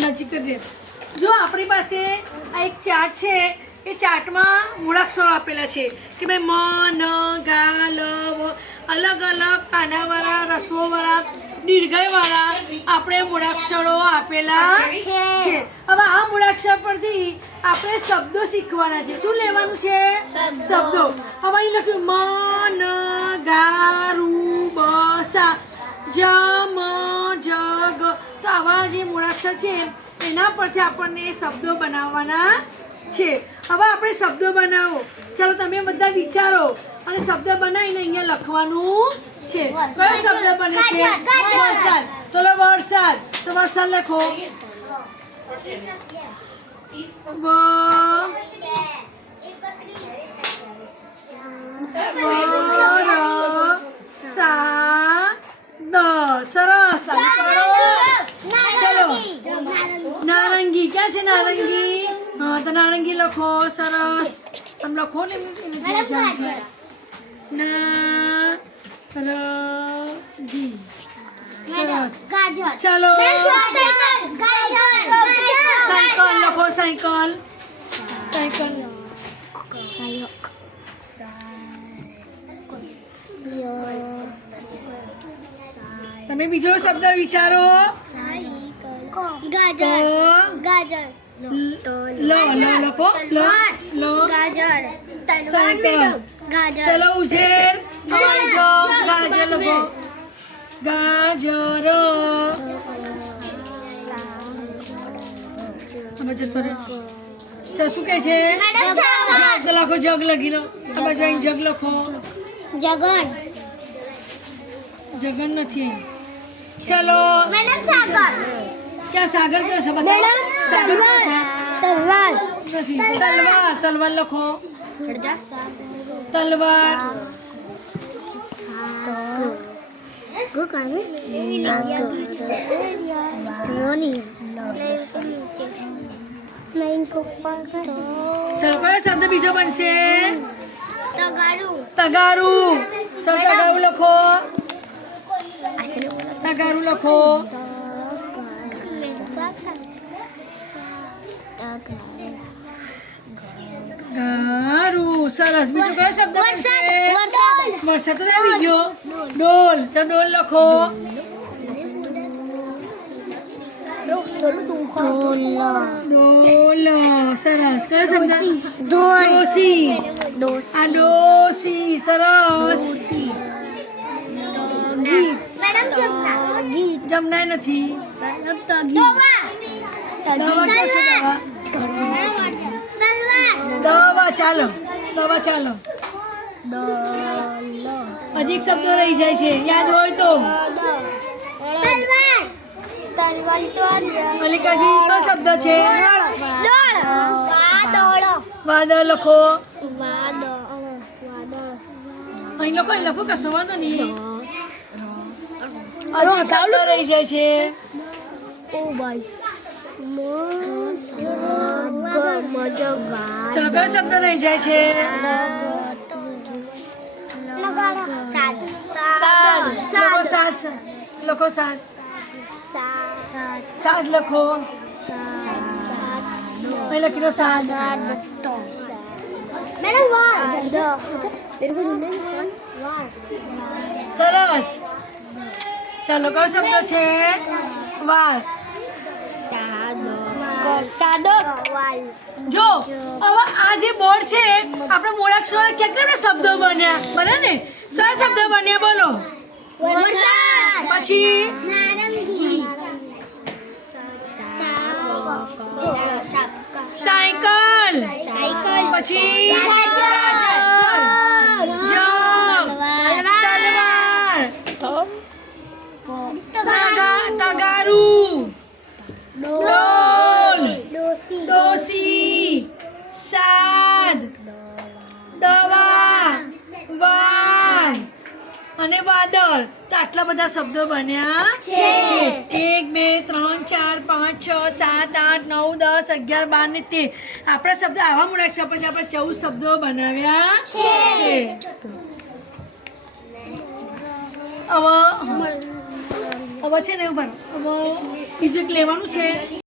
નજીક જ જો આપણી પાસે આ એક ચાર્ટ છે એ ચાર્ટમાં મૂળાક્ષરો આપેલા છે કે ભાઈ મ ન ગા લ વ અલગ અલગ કાનાવાળા રસોવાળા દીર્ઘયવાળા આપણે મૂળાક્ષરો આપેલા છે હવે આ મૂળાક્ષર પરથી આપણે શબ્દો શીખવાના છે શું લેવાનું છે શબ્દો હવે અહીં લખ્યું મ ન ગા રૂ બ સા જ મ જ ગ તો આવા જે મૂળાક્ષર છે એના પરથી આપણને શબ્દો બનાવવાના છે હવે આપણે શબ્દો બનાવો ચાલો તમે બધા વિચારો અને શબ્દ બનાવીને અહીંયા લખવાનું છે કયો શબ્દ બને છે વરસાદ તો લો વરસાદ તો વરસાદ લખો સરસ ચલો નારંગી ક્યાં છે નારંગી હા તો નારંગી લખો સરસ આમ લખો ને નારંગી સરસ ચલો સાયકલ લખો સાયકલ સાયકલ તમે બીજો શબ્દ વિચારો ગાજર ગાજર લો લો લખો લો લો ગાજર સાયકલ ગાજર ચલો ઉજેર ગાજર લખો ગાજર શું કહે છે જગ લખો જગ લખી લો તમે જોઈને જગ લખો જગન જગન નથી ચલો મેડમ સાગર ક્યાં સાગર કયો છે બધા સાગર કયો છે તલવાર નથી તલવાર તલવાર લખો તલવાર ચલો કયો શબ્દ બીજો બનશે તગારું ચલો તગારું લખો તગારું લખો ગારું સરસ બીજો કયો શબ્દ બનશે વરસાદ તો આવી ગયો ડોલ ચલો ડોલ લખો ડોલ સરસ કયો શબ્દ ડોસી આ ડોસી સરસ જમનાય નથી દવા કહેશે દવા ચાલો દવા ચાલો હજી એક શબ્દ રહી જાય છે યાદ હોય તો મલ્લિકાજી કયો શબ્દ છે વાદળ લખો અહીં લખો અહીં લખો કશો વાંધો નહીં હજી શબ્દ રહી જાય છે ચલો કયો શબ્દ રહી જાય છે સાદ લખો સાદ લખો સાદ સાદ લખો અહીં લખી લો સાદ સરસ ચાલો કયો શબ્દ છે વાર જો હવે આ જે બોર્ડ છે આપણે મૂળાક્ષરો કેટલા શબ્દો બન્યા બને ને સર શબ્દ બન્યા બોલો પછી સાયકલ પછી તલવાર તગારું ડોલ ડોસી સાદ દવા વાર અને વાદળ તો આટલા બધા શબ્દો બન્યા છે 1 2 3 4 5 6 7 8 9 10 11 12 ને 13 આપણા શબ્દ આવા મૂળાક્ષર પરથી આપણે 14 શબ્દો બનાવ્યા છે હવે છે ને હવે બીજું એક લેવાનું છે